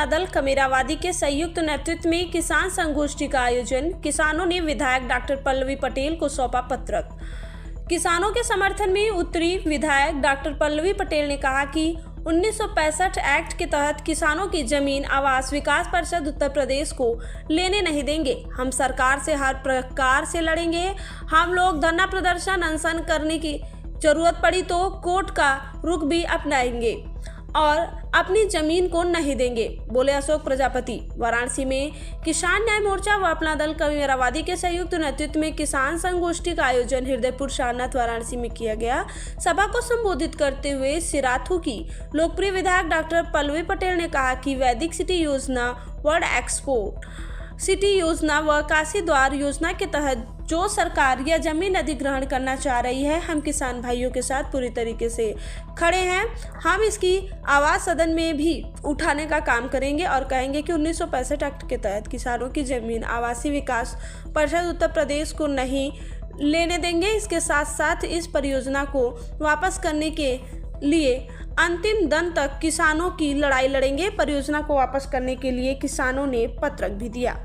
अपना दल कमेरावादी के संयुक्त नेतृत्व में किसान संगोष्ठी का आयोजन। किसानों ने विधायक डॉक्टर पल्लवी पटेल को सौंपा पत्रक। किसानों के समर्थन में उतरी विधायक डॉक्टर पल्लवी पटेल ने कहा कि 1965 एक्ट के तहत किसानों की जमीन आवास विकास परिषद उत्तर प्रदेश को लेने नहीं देंगे। हम सरकार से हर प्रकार से लड़ेंगे। हम लोग धरना प्रदर्शन अनशन करने की जरूरत पड़ी तो कोर्ट का रुख भी अपनाएंगे और अपनी जमीन को नहीं देंगे, बोले अशोक प्रजापति। वाराणसी में किसान न्याय मोर्चा व अपना दल कमेरावादी के संयुक्त नेतृत्व में किसान संगोष्ठी का आयोजन हृदयपुर सारनाथ वाराणसी में किया गया। सभा को संबोधित करते हुए सिराथू की लोकप्रिय विधायक डॉक्टर पल्लवी पटेल ने कहा कि वैदिक सिटी योजना, वर्ल्ड एक्सपोर्ट सिटी योजना व काशी द्वार योजना के तहत जो सरकार यह जमीन अधिग्रहण करना चाह रही है, हम किसान भाइयों के साथ पूरी तरीके से खड़े हैं। हम इसकी आवाज़ सदन में भी उठाने का काम करेंगे और कहेंगे कि 1965 एक्ट के तहत किसानों की जमीन आवासीय विकास परिषद उत्तर प्रदेश को नहीं लेने देंगे। इसके साथ साथ इस परियोजना को वापस करने के लिए अंतिम दम तक किसानों की लड़ाई लड़ेंगे। परियोजना को वापस करने के लिए किसानों ने पत्रक भी दिया।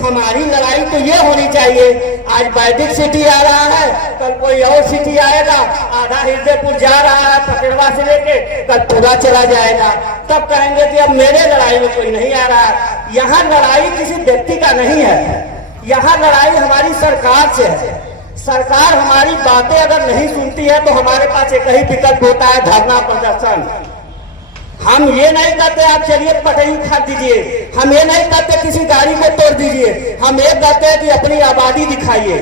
हमारी लड़ाई तो ये होनी चाहिए। आज वैदिक सिटी आ रहा है, कल कोई और सिटी आएगा, आधा हृदयपुर जा रहा है पकड़वा से लेके, कल पूरा चला जाएगा। तब कहेंगे कि अब मेरे लड़ाई में कोई नहीं आ रहा। यहाँ लड़ाई किसी व्यक्ति का नहीं है, यहाँ लड़ाई हमारी सरकार से है। सरकार हमारी बातें अगर नहीं सुनती है तो हमारे पास एक ही विकल्प होता है, धरना प्रदर्शन। हम ये नहीं कहते आप चलिए पटरी उखाड़ दीजिए, हम ये नहीं कहते किसी गाड़ी को तोड़ दीजिए, हम ये कहते हैं कि अपनी आबादी दिखाइए,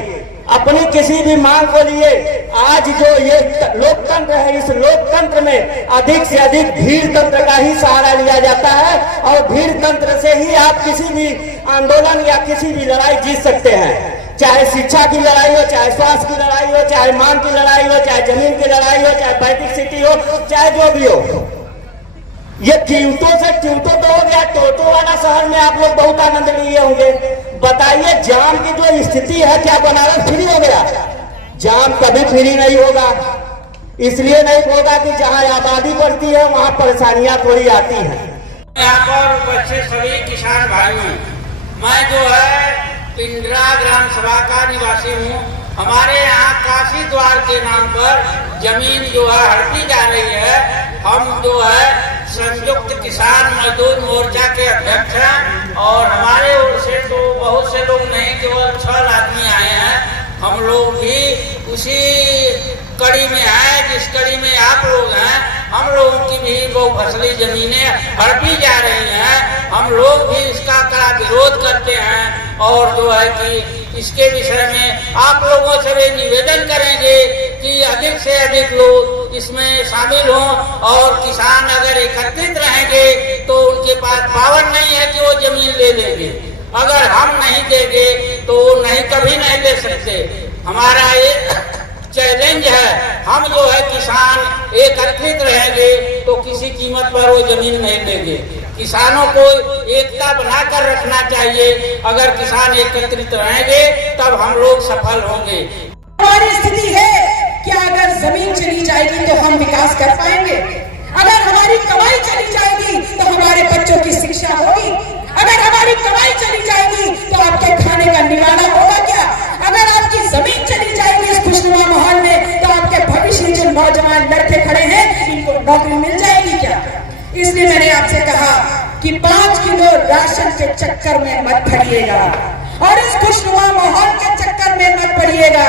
अपनी किसी भी मांग को लिए। आज जो ये लोकतंत्र है, इस लोकतंत्र में अधिक से अधिक भीड़ तंत्र का ही सहारा लिया जाता है और भीड़ तंत्र से ही आप किसी भी आंदोलन या किसी भी लड़ाई जीत सकते हैं। चाहे शिक्षा की लड़ाई हो, चाहे स्वास्थ्य की लड़ाई हो, चाहे मांग की लड़ाई हो, चाहे जमीन की लड़ाई हो, चाहे वैदिक सिटी हो, चाहे जो भी हो। ये कीमतों से कीमतों तो हो गया। टोटो वाला शहर में आप लोग बहुत आनंद लिए होंगे। बताइए जाम की जो स्थिति है, क्या बनारस फ्री हो गया? जाम कभी फ्री नहीं होगा। इसलिए नहीं होगा कि जहाँ आबादी बढ़ती है वहाँ परेशानियां थोड़ी आती हैं। यहाँ पर बच्चे सभी किसान भाइयों, मैं जो है पिंडरा ग्राम सभा का निवासी हूँ। हमारे यहाँ काशी द्वार के नाम पर जमीन जो है हड़पी जा रही है। हम जो है संयुक्त किसान मजदूर मोर्चा के अध्यक्ष हैं और हमारे ओर से तो बहुत से लोग नहीं, केवल 6 आदमी आए हैं। हम लोग भी उसी कड़ी में हैं जिस कड़ी में आप लोग हैं। हम लोगों की भी बहुफसली जमीनें हड़पी जा रही हैं। हम लोग भी इसका कड़ा विरोध करते हैं और जो है कि इसके विषय में आप लोगों से भी निवेदन करेंगे कि अधिक से अधिक लोग इसमें शामिल हों और किसान अगर एकत्रित रहेंगे तो उनके पास पावर नहीं है कि वो जमीन ले लेंगे। अगर हम नहीं देंगे तो नहीं, कभी नहीं ले सकते। हमारा ये चैलेंज है। हम जो है किसान एकत्रित रहेंगे तो किसी कीमत पर वो जमीन नहीं लेंगे। किसानों को एकता बनाकर रखना चाहिए। अगर किसान एकत्रित रहेंगे तब हम लोग सफल होंगे। हमारी स्थिति है कि अगर जमीन चली जाएगी तो हम विकास कर पाएंगे। अगर हमारी कमाई चली जाएगी तो हमारे बच्चों की शिक्षा होगी। अगर हमारी कमाई चली जाएगी तो आपके खाने का निवारण होगा क्या? अगर आपकी जमीन चली जाएगी इस खुशनुमा माहौल में तो आपके भविष्य में जो नौजवान लड़के खड़े हैं इनको नौकरी मिल जाएगी क्या? इसलिए मैंने आपसे कहा कि 5 किलो राशन के चक्कर में मत पड़िएगा और इस खुशनुमा माहौल के चक्कर में मत पड़िएगा,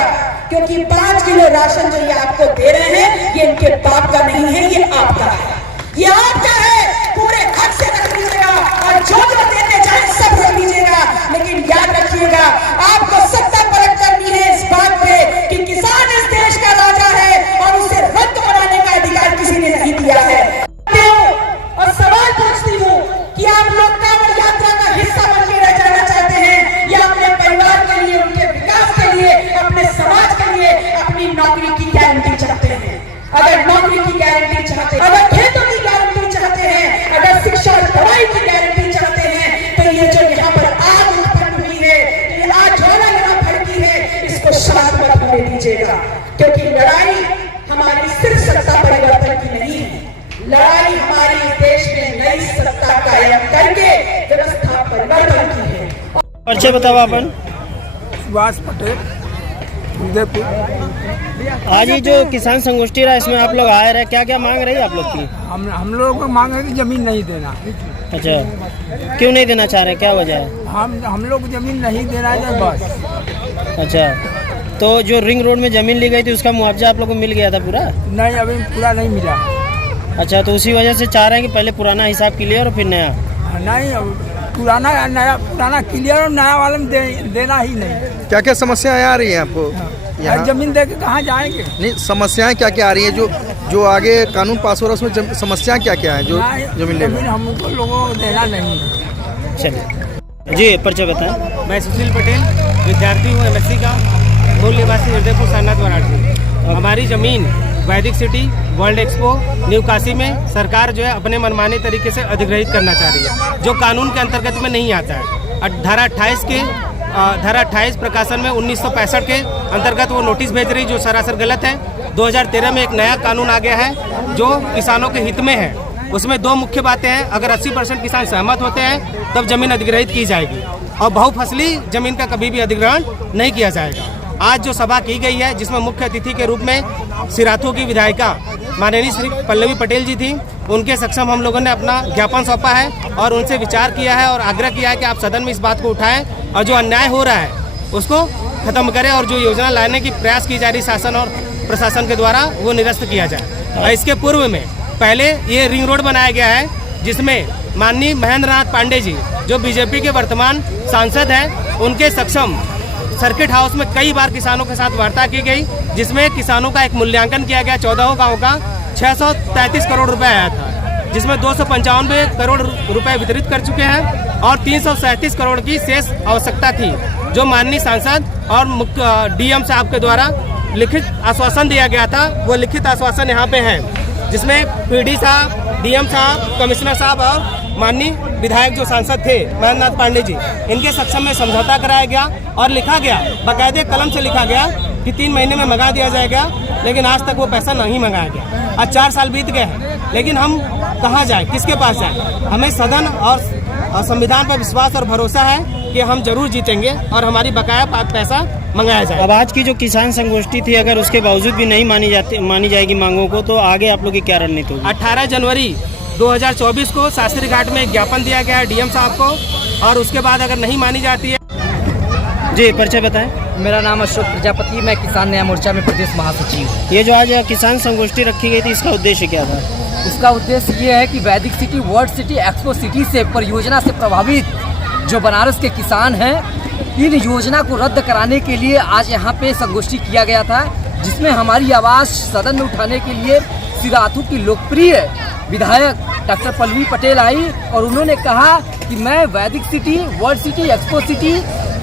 क्योंकि 5 किलो राशन जो ये आपको दे रहे हैं ये इनके बाप का नहीं है, ये आपका है। ये आपका है, पूरे हक से रख लीजिएगा और जो देने चाहे सब रख लीजिएगा। लेकिन याद रखिएगा, आपको सत्ता परख करनी है इस बात पे कि किसान इस देश का राजा है और उसे रद्द बनाने का अधिकार किसी ने नहीं दिया है। और सवाल पूछती हूँ कि आप लोग कांवड़ यात्रा का हिस्सा बन के रह जाना चाहते हैं या अपने परिवार के लिए, उनके विकास के लिए, अपने समाज के लिए अपनी नौकरी की गारंटी चाहते हैं? अगर नौकरी की गारंटी चाहते हैं, अगर खेतों की गारंटी चाहते हैं, अगर शिक्षा और दवाई की गारंटी चाहते हैं तो ये जो यहाँ पर आग उत्पन्न हुई है, ये आग ज्वाला यहाँ भड़की है, इसको शांत मत होने दीजिएगा। क्योंकि लड़ाई हमारी सिर्फ सत्ता परिवर्तन की नहीं है, लड़ाई हमारे इस देश में नई सत्ता कायम करके व्यवस्था परिवर्तन की है। परिचय बताओ अपन। सुभाष पटेल, उदयपुर। आज ये जो किसान संगोष्ठी रहा इसमें आप लोग आए रहे, क्या क्या मांग रही है आप लोग की? हम लोग को मांग है कि जमीन नहीं देना। अच्छा, क्यों नहीं देना चाह रहे, क्या वजह है? हम लोग जमीन नहीं देना है बस। अच्छा, तो जो रिंग रोड में जमीन ली गई थी उसका मुआवजा आप लोग को मिल गया था पूरा? नहीं, अभी पूरा नहीं मिला। अच्छा, तो उसी वजह से चाह रहे हैं कि पहले पुराना हिसाब क्लियर और फिर नया? नहीं, पुराना नया, पुराना क्लियर और नया वाले में देना ही नहीं। क्या क्या समस्याएं आ रही हैं आपको यहाँ? जमीन दे के कहाँ जाएंगे? नहीं, समस्याएं क्या क्या आ रही है? जो आगे कानून पास हो रहा है उसमें समस्याएं क्या क्या है जो जमीन लेने? हमको लोगों को देना नहीं। चलिए जी, परिचय बताएं। मैं सुशील पटेल, विद्यार्थी हूँ MSc का, मूल निवासी हृदयपुर सारनाथ वाराणसी। हमारी ज़मीन वैदिक city, world expo, new Kashi में सरकार जो है अपने मनमाने तरीके से अधिग्रहित करना चाह रही है, जो कानून के अंतर्गत में नहीं आता है। धारा 28 प्रकाशन में 1965 के अंतर्गत वो नोटिस भेज रही, जो सरासर गलत है। 2013 में एक नया कानून आ गया है जो किसानों के हित में है। उसमें दो मुख्य बातें हैं, अगर 80% किसान सहमत होते हैं तब जमीन अधिग्रहित की जाएगी और बहुफसली जमीन का कभी भी अधिग्रहण नहीं किया जाएगा। आज जो सभा की गई है जिसमें मुख्य अतिथि के रूप में सिराथू की विधायिका माननीय श्री पल्लवी पटेल जी थी, उनके सक्षम हम लोगों ने अपना ज्ञापन सौंपा है और उनसे विचार किया है और आग्रह किया है कि आप सदन में इस बात को उठाएं और जो अन्याय हो रहा है उसको खत्म करें और जो योजना लाने की प्रयास की जा रही शासन और प्रशासन के द्वारा वो निरस्त किया जाए। और इसके पूर्व में पहले ये रिंग रोड बनाया गया है जिसमें माननीय महेंद्र नाथ पांडे जी जो बीजेपी के वर्तमान सांसद हैं, उनके सक्षम सर्किट हाउस में कई बार किसानों के साथ वार्ता की गई, जिसमें किसानों का एक मूल्यांकन किया गया। 14 गाँव का 633 करोड़ रुपए आया था, जिसमें 295 करोड़ रुपए वितरित कर चुके हैं और 337 करोड़ की शेष आवश्यकता थी, जो माननीय सांसद और मुख्य DM साहब के द्वारा लिखित आश्वासन दिया गया था। वो लिखित आश्वासन यहाँ पे है, जिसमें PD साहब, DM साहब, कमिश्नर साहब और माननीय विधायक जो सांसद थे महेंद्र नाथ पांडे जी, इनके सक्षम में समझौता कराया गया और लिखा गया, बाकायदे कलम से लिखा गया कि 3 महीने में मंगा दिया जाएगा, लेकिन आज तक वो पैसा नहीं मंगाया गया। आज 4 साल बीत गए हैं, लेकिन हम कहाँ जाएं, किसके पास जाएं? हमें सदन और संविधान पर विश्वास और भरोसा है कि हम जरूर जीतेंगे और हमारी बकाया पैसा मंगाया जाए। अब आज की जो किसान संगोष्ठी थी, अगर उसके बावजूद भी नहीं मानी जाएगी मांगों को, तो आगे आप लोग की क्या रणनीति होगी? 18 जनवरी 2024 को शास्त्री घाट में एक ज्ञापन दिया गया है DM साहब को, और उसके बाद अगर नहीं मानी जाती है। जी, परिचय बताएं। मेरा नाम अशोक प्रजापति, मैं किसान न्याय मोर्चा में प्रदेश महासचिव हूँ। ये जो आज किसान संगोष्ठी रखी गई थी, इसका उद्देश्य क्या था? इसका उद्देश्य ये है कि वैदिक city, world city, expo city से परियोजना से प्रभावित जो बनारस के किसान हैं, इन योजना को रद्द कराने के लिए आज यहाँ पे संगोष्ठी किया गया था, जिसमें हमारी आवाज़ सदन में उठाने के लिए सिराथू की लोकप्रिय विधायक डॉक्टर पल्लवी पटेल आई और उन्होंने कहा कि मैं वैदिक city, world city, expo city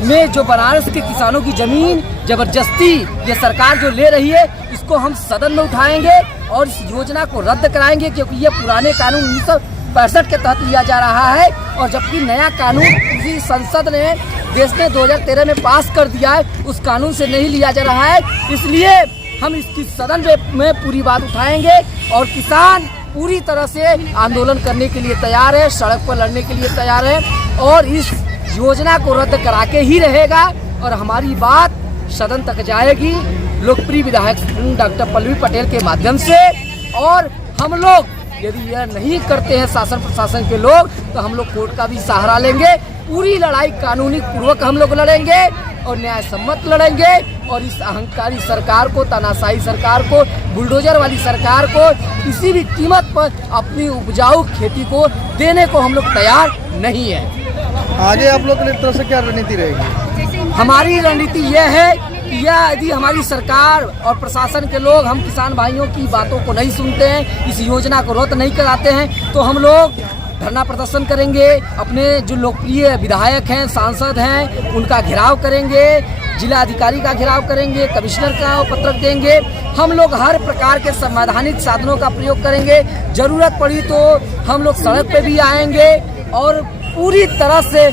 में जो बनारस के किसानों की जमीन जबरदस्ती ये सरकार जो ले रही है, इसको हम सदन में उठाएंगे और इस योजना को रद्द कराएंगे, क्योंकि ये पुराने कानून 1965 के तहत लिया जा रहा है और जबकि नया कानून इसी संसद ने देश ने 2013 में पास कर दिया है, उस कानून से नहीं लिया जा रहा है। इसलिए हम इसकी सदन में पूरी बात उठाएंगे और किसान पूरी तरह से आंदोलन करने के लिए तैयार है, सड़क पर लड़ने के लिए तैयार है और इस योजना को रद्द करा के ही रहेगा और हमारी बात सदन तक जाएगी लोकप्रिय विधायक डॉक्टर पल्लवी पटेल के माध्यम से। और हम लोग यदि यह नहीं करते हैं शासन प्रशासन के लोग, तो हम लोग कोर्ट का भी सहारा लेंगे। पूरी लड़ाई कानूनी पूर्वक हम लोग लड़ेंगे और न्याय सम्मत लड़ेंगे और इस अहंकारी सरकार को, तानाशाही सरकार को, बुलडोजर वाली सरकार को किसी भी कीमत पर अपनी उपजाऊ खेती को देने को हम लोग तैयार नहीं है। आगे आप लोग की तरफ से क्या रणनीति रहेगी? हमारी रणनीति यह है कि यदि हमारी सरकार और प्रशासन के लोग हम किसान भाइयों की बातों को नहीं सुनते हैं, इस योजना को रद्द नहीं कराते हैं, तो हम लोग धरना प्रदर्शन करेंगे। अपने जो लोकप्रिय विधायक हैं, सांसद हैं, उनका घेराव करेंगे, जिला अधिकारी का घेराव करेंगे, कमिश्नर का पत्रक देंगे। हम लोग हर प्रकार के संवैधानिक साधनों का प्रयोग करेंगे। जरूरत पड़ी तो हम लोग सड़क पे भी आएंगे और पूरी तरह से